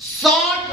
60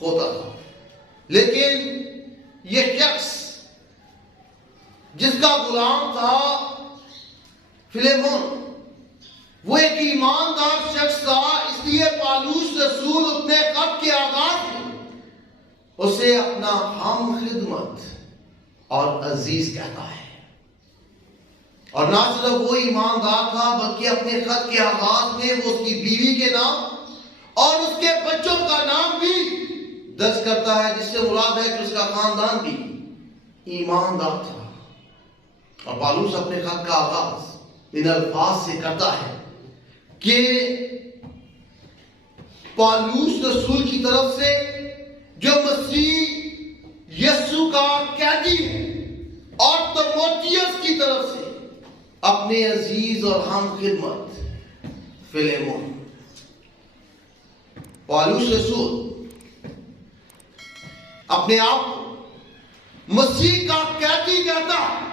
ہوتا تھا. لیکن یہ شخص جس کا غلام تھا فلیمون، وہ ایک ایماندار شخص تھا. اس لیے پالوس رسول اپنے خط کے آغاز میں اسے اپنا ہم خدمت اور عزیز کہتا ہے. اور نہ صرف وہ ایماندار تھا بلکہ اپنے خط کے آغاز میں وہ اس کی بیوی کے نام اور اس کے بچوں کا نام بھی درج کرتا ہے، جس سے مراد ہے کہ اس کا خاندان بھی ایماندار تھا. اور پالوس اپنے خط کا آغاز ان الفاظ سے کرتا ہے کہ پالوس رسول کی طرف سے جو مسیح یسوع کا قیدی ہے، اور تیموتھیوس کی طرف سے اپنے عزیز اور ہم خدمت فلیمون. پالوس رسول اپنے آپ کو مسیح کا قیدی کہتا ہے.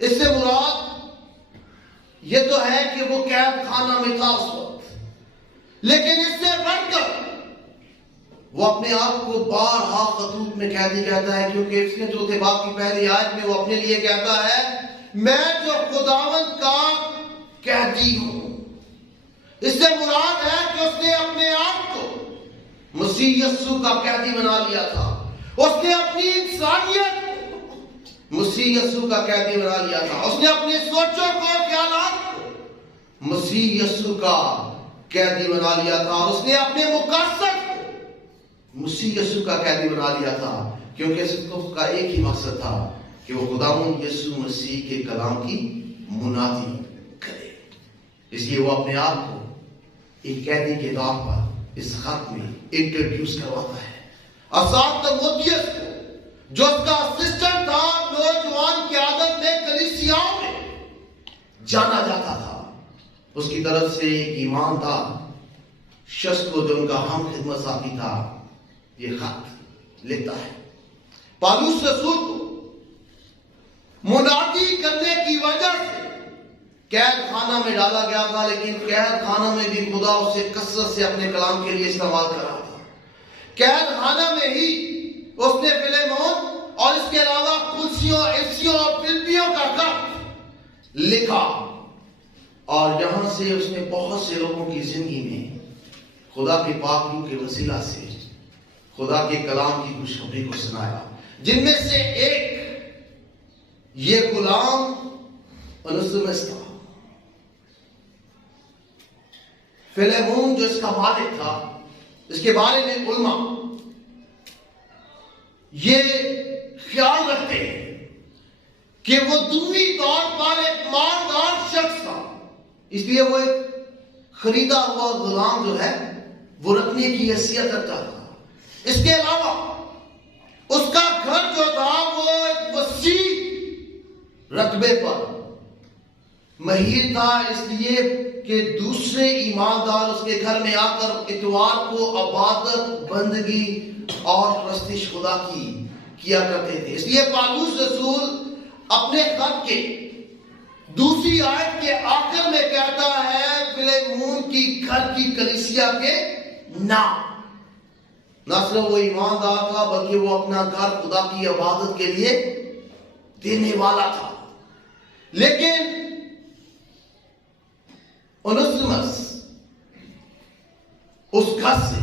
اس سے مراد یہ تو ہے کہ وہ قید خانہ میں تھا اس وقت، لیکن اس سے بڑھ کر وہ اپنے آپ کو بارہا خطوط میں قیدی کہتا ہے، کیونکہ اس نے چوتھے باب کی پہلی آیت میں وہ اپنے لیے کہتا ہے میں جو خداوند کا قیدی ہوں. اس سے مراد ہے کہ اس نے اپنے آپ کو مسیح یسوع کا قیدی بنا لیا تھا. اس نے اپنی انسانیت مسیح یسوع کا قیدی بنا لیا تھا. اس نے اپنے سوچوں کو، خیالات کو مسیح یسوع کا قیدی بنا لیا تھا. اور اس نے اپنے مقاصد کو مسیح یسوع کا قیدی بنا لیا تھا، کیونکہ اس کا ایک ہی مقصد تھا کہ وہ خداوند یسوع مسیح کے کلام کی منادی کرے. اس لیے وہ اپنے آپ کو ایک قیدی کے طور پر اس خط میں انٹروڈیوس کرواتا ہے. اور ساتھ تیموتھیوس کو، جو اس کا اسسٹنٹ تھا، نوجوان قیادت میں کلیسیاؤں میں جانا جاتا تھا، اس کی طرف سے ایک ایماندار شخص کو جو ان کا ہم خدمت ساتھی تھا یہ خط لکھتا ہے. پالوس رسول کو منادی کرنے کی وجہ سے قید خانہ میں ڈالا گیا تھا، لیکن قید خانہ میں بھی خدا اسے کثرت سے اپنے کلام کے لیے استعمال کر رہا تھا. قید خانہ میں ہی اس نے فلیمون اور اس کے علاوہ کلسیوں، ایفسیوں اور فلپیوں کا خط لکھا. اور یہاں سے اس نے بہت سے لوگوں کی زندگی میں خدا کے پاک روح کے وسیلہ سے خدا کے کلام کی خوشخبری کو سنایا، جن میں سے ایک یہ غلام انسمس تھا. فلیمون جو اس کا مالک تھا، اس کے بارے میں علماء یہ خیال رکھتے ہیں کہ وہ دنیوی طور پر ایک مالدار شخص تھا، اس لیے وہ ایک خریدا ہوا غلام جو ہے وہ رکھنے کی حیثیت رکھتا تھا. اس کے علاوہ اس کا گھر جو تھا وہ ایک وسیع رقبے پر مہیر تھا، اس لیے کہ دوسرے ایماندار اس کے گھر میں آ کر اتوار کو عبادت، بندگی اور پرستش خدا کی کیا کرتے تھے. اس لیے پالوس رسول اپنے خط کے دوسری آیت کے آخر میں کہتا ہے فلیمون کی گھر کی کلیسیا کے نام. نہ صرف وہ ایماندار تھا بلکہ وہ اپنا گھر خدا کی عبادت کے لیے دینے والا تھا. لیکن انسمس اس گھر سے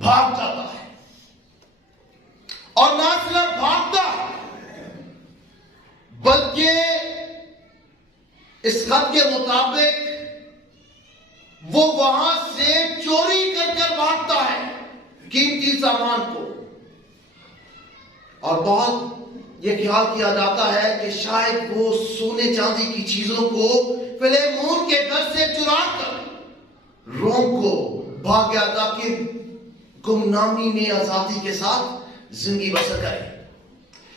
بھاگ جاتا ہے، اور نہ صرف بھاگتا بلکہ اس خط کے مطابق وہ وہاں سے چوری کر کر بھاگتا ہے قیمتی سامان کو. اور بہت یہ خیال کیا جاتا ہے کہ شاید وہ سونے چاندی کی چیزوں کو فلیمون کے گھر سے چرا کر روم کو بھاگ گیا تاکہ گمنامی میں آزادی کے ساتھ زندگی بسر کرے.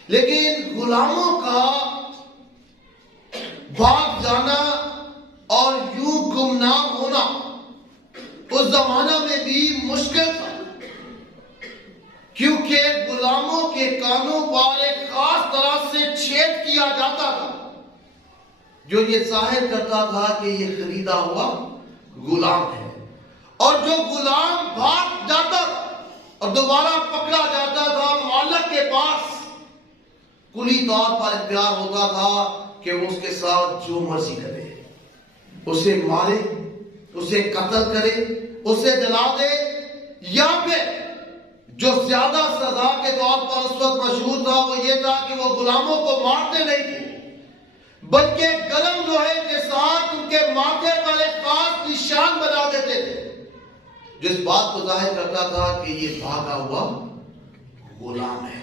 لیکن غلاموں کا بھاگ جانا اور یوں گمنام ہونا اس زمانہ میں بھی مشکل تھا، کیونکہ غلاموں کے کانوں پر ایک خاص طرح سے چھید کیا جاتا تھا جو یہ ظاہر کرتا تھا کہ یہ خریدا ہوا غلام ہے. اور جو غلام اور دوبارہ پکڑا جاتا تھا، مالک کے پاس کلی طور پر اختیار ہوتا تھا کہ وہ اس کے ساتھ جو مرضی کرے، اسے مارے، اسے قتل کرے، اسے جلا دے، یا پھر جو زیادہ سزا کے طور پر اس وقت مشہور تھا وہ یہ تھا کہ وہ غلاموں کو مارتے نہیں تھے بلکہ گرم لوہے کے ساتھ ان کے ماتھے پر ایک خاص نشان بنا دیتے تھے جو اس بات کو ظاہر کرتا تھا کہ یہ بھاگا ہوا غلام ہے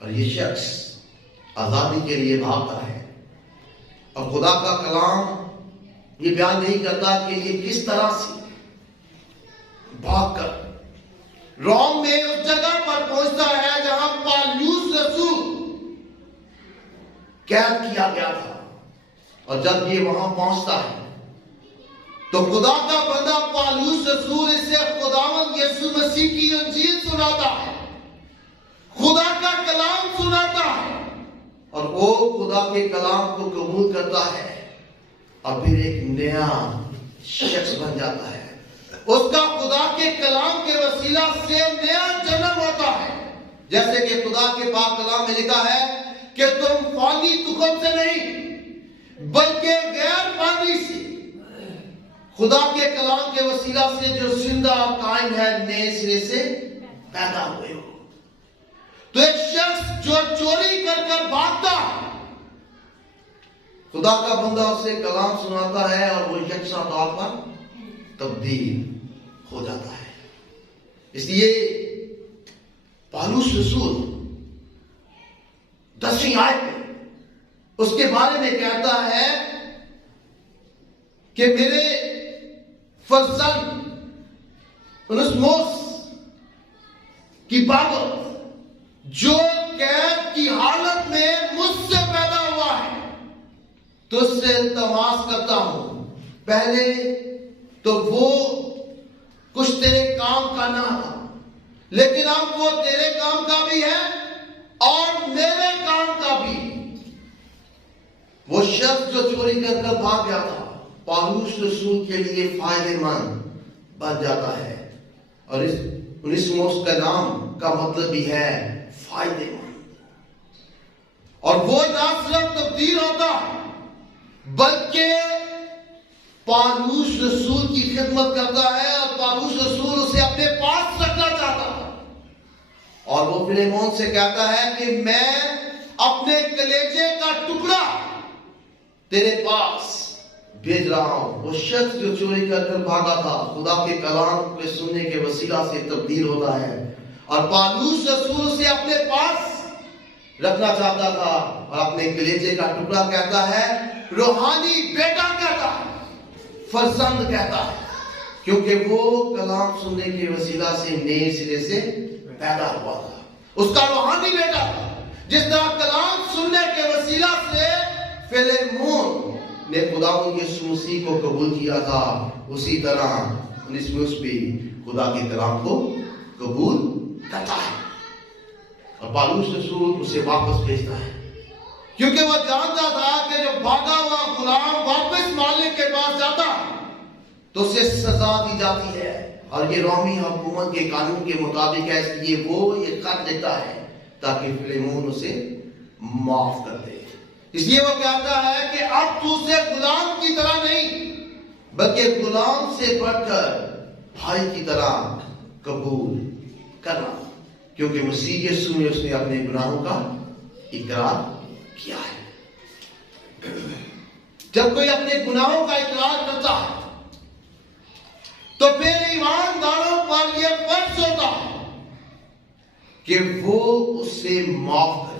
اور یہ شخص آزادی کے لیے بھاگتا ہے۔ اور خدا کا کلام یہ بیان نہیں کرتا کہ یہ کس طرح سے بھاگ کر روم میں اس جگہ پر پہنچتا ہے جہاں پالوس رسول قید کیا گیا تھا، اور جب یہ وہاں پہنچتا ہے تو خدا کا بندہ پالوس رسول اس سے خداوند یسوع مسیح کی انجیل سناتا ہے، خدا کا کلام سناتا ہے، اور وہ خدا کے کلام کو قبول کرتا ہے اور پھر ایک نیا شخص بن جاتا ہے۔ اس کا خدا کے کلام کے وسیلہ سے نیا جنم ہوتا ہے، جیسے کہ خدا کے پاک کلام میں لکھا ہے کہ تم فانی تخم سے نہیں بلکہ غیر فانی سے خدا کے کلام کے وسیلہ سے جو زندہ اور قائم ہے نئے سرے سے پیدا ہوئے ہو۔ تو ایک شخص جو چوری کر کر بھاگتا ہے، خدا کا بندہ اسے کلام سناتا ہے اور وہ یکساں طور پر تبدیل ہو جاتا ہے۔ اس لیے پالوس رسول 10ویں آیت میں اس کے بارے میں کہتا ہے کہ میرے فرزند انسموس کی بابت جو قید کی حالت میں مجھ سے پیدا ہوا ہے تو اس سے التماس کرتا ہوں، پہلے تو وہ کچھ تیرے کام کا نہ تھا لیکن اب وہ تیرے کام کا بھی ہے اور میرے کام کا بھی۔ وہ شخص جو چوری کر کر بھاگ گیا تھا پالوس رسول کے لیے فائدے مند بن جاتا ہے، اور اس انسموس کا نام کا مطلب بھی ہے فائدے مند، اور وہ نہ صرف تبدیل ہوتا ہے بلکہ پالوس رسول کی خدمت کرتا ہے، اور پالوس رسول اسے اپنے پاس رکھنا چاہتا ہے، اور وہ فلیمون سے کہتا ہے کہ میں اپنے کلیجے کا ٹکڑا تیرے پاس بھیج رہا ہوں۔ وہ شخص جو چوری کر کر بھاگا تھا خدا کے کلام کے سننے کے وسیلہ سے تبدیل ہوتا ہے، اور پالوس رسول اسے اپنے پاس رکھنا چاہتا تھا، اور اپنے کلیجے کا ٹکڑا کہتا ہے، روحانی بیٹا کہتا ہے، فرزند کہتا ہے، کیونکہ وہ کلام سننے کے وسیلہ سے نئے سرے سے پیدا ہوا تھا۔ اس کا روحانی بیٹا تھا، جس طرح کلام سننے کے وسیلہ سے فلیمون نے خداوند یسوع مسیح کو قبول کیا تھا، اسی طرح انسموس بھی خدا کے کلام کو قبول کرتا ہے، اور پالوس رسول اسے واپس بھیجتا ہے، کیونکہ وہ جانتا تھا کہ جو بھاگا ہوا غلام واپس مالک کے پاس جاتا تو اسے سزا دی جاتی ہے، اور یہ رومی حکومت کے قانون کے مطابق ہے، اس لیے وہ یہ خط دیتا ہے تاکہ فلیمون اسے معاف کر دے۔ اس لیے وہ کہتا ہے کہ اب تو اسے غلام کی طرح نہیں بلکہ غلام سے بڑھ کر بھائی کی طرح قبول کرنا، کیونکہ مسیح یسوع میں اس نے اپنے گناہوں کا اقرار کیا ہے۔ جب کوئی اپنے گناہوں کا اقرار کرتا ہے تو پھر ایمانداروں پر یہ فرض ہوتا ہے کہ وہ اسے معاف کرے،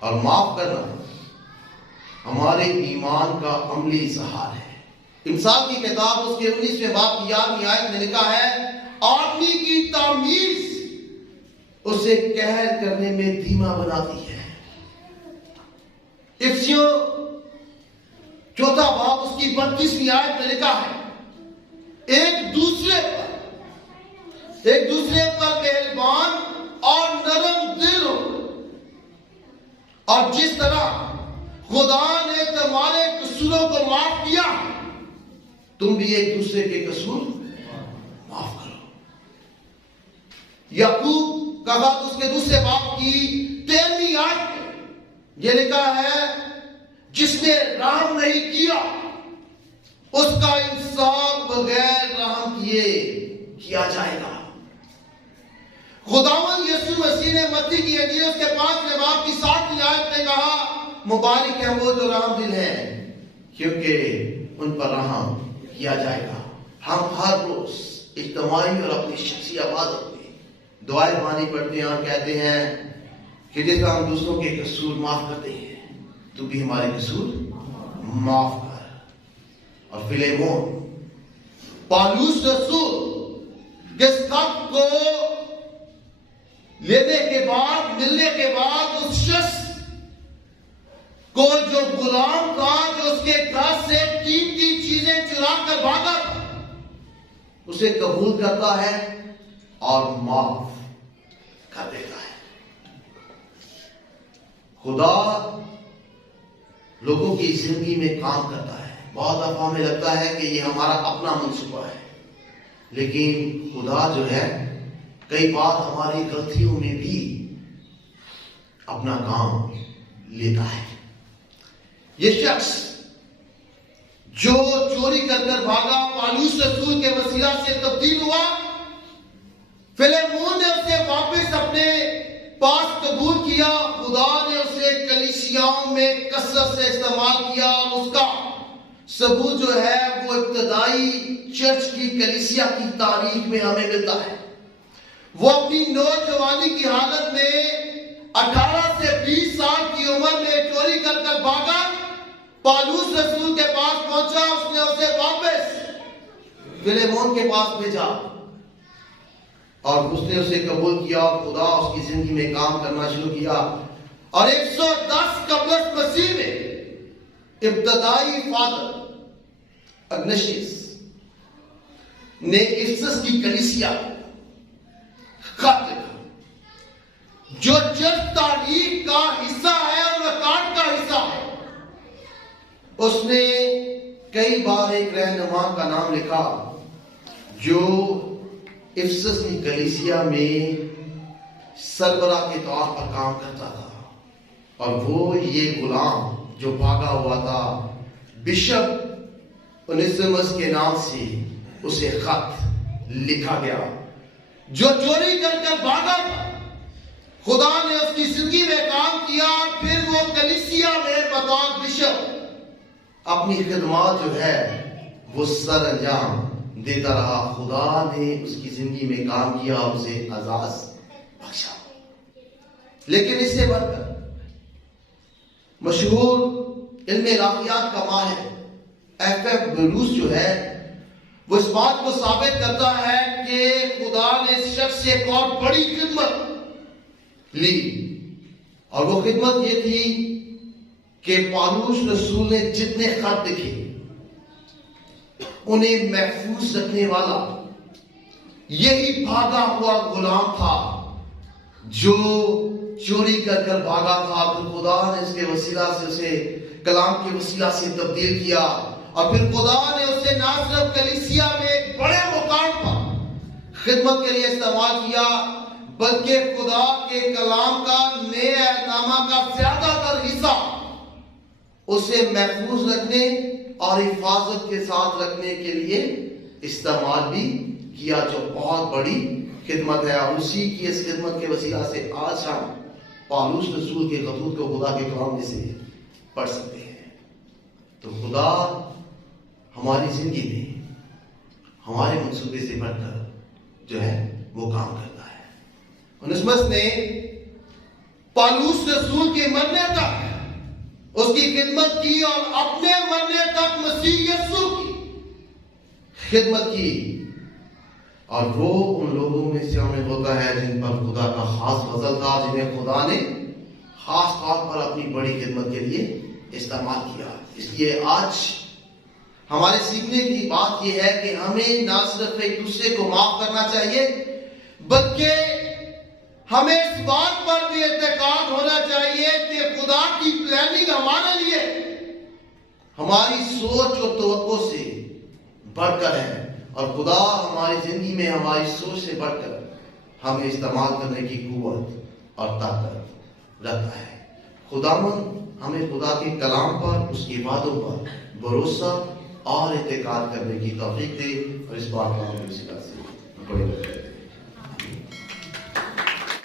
اور معاف کرنا ہمارے ایمان کا عملی اظہار ہے۔ امثال کی کتاب اس کے 19ویں باب کی 11ویں آیت میں لکھا ہے، آدمی کی تمیز اسے قہر کرنے میں دھیما بناتی ہے۔ افسیوں 4 باب اس کی 32ویں آیت میں لکھا ہے، ایک دوسرے پر مہربان اور نرم دل ہو، اور جس طرح خدا نے تمہارے قصوروں کو معاف کیا تم بھی ایک دوسرے کے قصور یعقوب کا خط اس کے دوسرے باب کی 13ویں آیت میں یہ لکھا ہے جس نے رحم نہیں کیا اس کا انصاف بغیر رحم کیے کیا جائے گا۔ خداوند یسوع مسیح نے متی کی انجیل اس کے 5ویں باب کی 7ویں آیت میں کہا مبارک ہیں وہ جو رحم دل ہیں کیونکہ ان پر رحم کیا جائے گا۔ ہم ہر روز اجتماعی اور اپنی شخصی عبادت میں دعائیں مانی پڑھتے ہیں اور کہتے ہیں کہ جیسا ہم دوسروں کے قصور معاف کرتے ہیں تو بھی ہمارے قصور معاف کر۔ اور فلیمون پالوس رسول اس خط کو لینے کے بعد ملنے کے بعد اس شخص کو جو غلام تھا جو اس کے گھر سے قیمتی چیزیں چرا کر بھاگا تھا اسے قبول کرتا ہے اور معاف کر دیتا ہے۔ خدا لوگوں کی زندگی میں کام کرتا ہے۔ بہت دفعہ ہمیں لگتا ہے کہ یہ ہمارا اپنا منصوبہ ہے، لیکن خدا جو ہے کئی بار ہماری غلطیوں میں بھی اپنا کام لیتا ہے۔ یہ شخص جو چوری کر کر بھاگا پالوس رسول کے وسیلہ سے تبدیل ہوا، فلیمون نے اسے واپس اپنے پاس قبول کیا۔ خدا نے اسے کلیسیاؤں میں کثرت سے استعمال کیا اور اس کا ثبوت جو ہے وہ ابتدائی چرچ کی کلیسیا کی تاریخ میں ہمیں ملتا ہے۔ وہ اپنی نوجوانی کی حالت میں 18 سے 20 سال کی عمر میں چوری کر کر بھاگا، پالوس رسول کے پاس پہنچا، اس نے اسے واپس فلیمون کے پاس بھیجا اور اس نے اسے قبول کیا اور خدا اس کی زندگی میں کام کرنا شروع کیا۔ اور 110 قبل مسیح میں ابتدائی فادر اگنیشیس نے افسس کی کلیسیا خط لکھا جو چرچ تاریخ کا حصہ ہے اور ریکارڈ کا حصہ ہے۔ اس نے کئی بار ایک رہنما کا نام لکھا جو افسس کی کلیسیا میں سربراہ کے طور پر کام کرتا تھا، اور وہ یہ غلام جو بھاگا ہوا تھا بشپ اونیسیمس کے نام سے اسے خط لکھا گیا جو چوری کر کر بھاگا تھا۔ خدا نے اس کی زندگی میں کام کیا، پھر وہ کلیسیا میں بطور بشپ اپنی خدمات جو ہے وہ سر انجام دیتا رہا۔ خدا نے اس کی زندگی میں کام کیا اور اسے اعزاز بخشا۔ لیکن اس سے بڑھ کر مشہور علم الہیات کا ماہر ایف بروس جو ہے وہ اس بات کو ثابت کرتا ہے کہ خدا نے اس شخص سے ایک اور بڑی خدمت لی، اور وہ خدمت یہ تھی کہ پالوس رسول نے جتنے خط لکھے انہیں محفوظ رکھنے والا یہی بھاگا ہوا غلام تھا جو چوری کر کر بھاگا تھا۔ تو خدا نے اس کے وسیلہ سے اسے کلام کے وسیلہ سے تبدیل کیا، اور پھر خدا نے اسے نہ صرف کلیسیا میں ایک بڑے مقام پر خدمت کے لیے استعمال کیا بلکہ خدا کے کلام کا نئے عہد نامہ کا زیادہ تر حصہ اسے محفوظ رکھنے اور حفاظت کے ساتھ رکھنے کے لیے استعمال بھی کیا، جو بہت بڑی خدمت ہے۔ اور اسی کی اس خدمت کے وسیلہ سے آج ہم پالوس رسول کے خطوط کو خدا کے کلام میں سے پڑھ سکتے ہیں۔ تو خدا ہماری زندگی میں ہمارے منصوبے سے بڑھ کر جو ہے وہ کام کرتا ہے۔ اونیسمس نے پالوس رسول کے مرنے تک اس کی خدمت کی اور اپنے مرنے تک مسیح یسوع کی خدمت کی، اور وہ ان لوگوں میں سے شامل ہوتا ہے جن پر خدا کا خاص فضل تھا، جنہیں خدا نے خاص طور پر اپنی بڑی خدمت کے لیے استعمال کیا۔ اس لیے آج ہمارے سیکھنے کی بات یہ ہے کہ ہمیں نہ صرف ایک دوسرے کو معاف کرنا چاہیے بلکہ ہمیں اس بات پر بھی اعتقاد ہونا چاہیے کہ خدا کی پلاننگ ہمارے لیے ہماری سوچ اور توقع سے بڑھ کر ہے، اور خدا ہماری زندگی میں ہماری سوچ سے بڑھ کر ہمیں استعمال کرنے کی قوت اور طاقت رکھتا ہے۔ خداوند ہمیں خدا کے کلام پر، اس کی وعدوں پر بھروسہ اور اعتقاد کرنے کی توفیق دے، اور اس بات کو ہم اسی طرح سے بڑے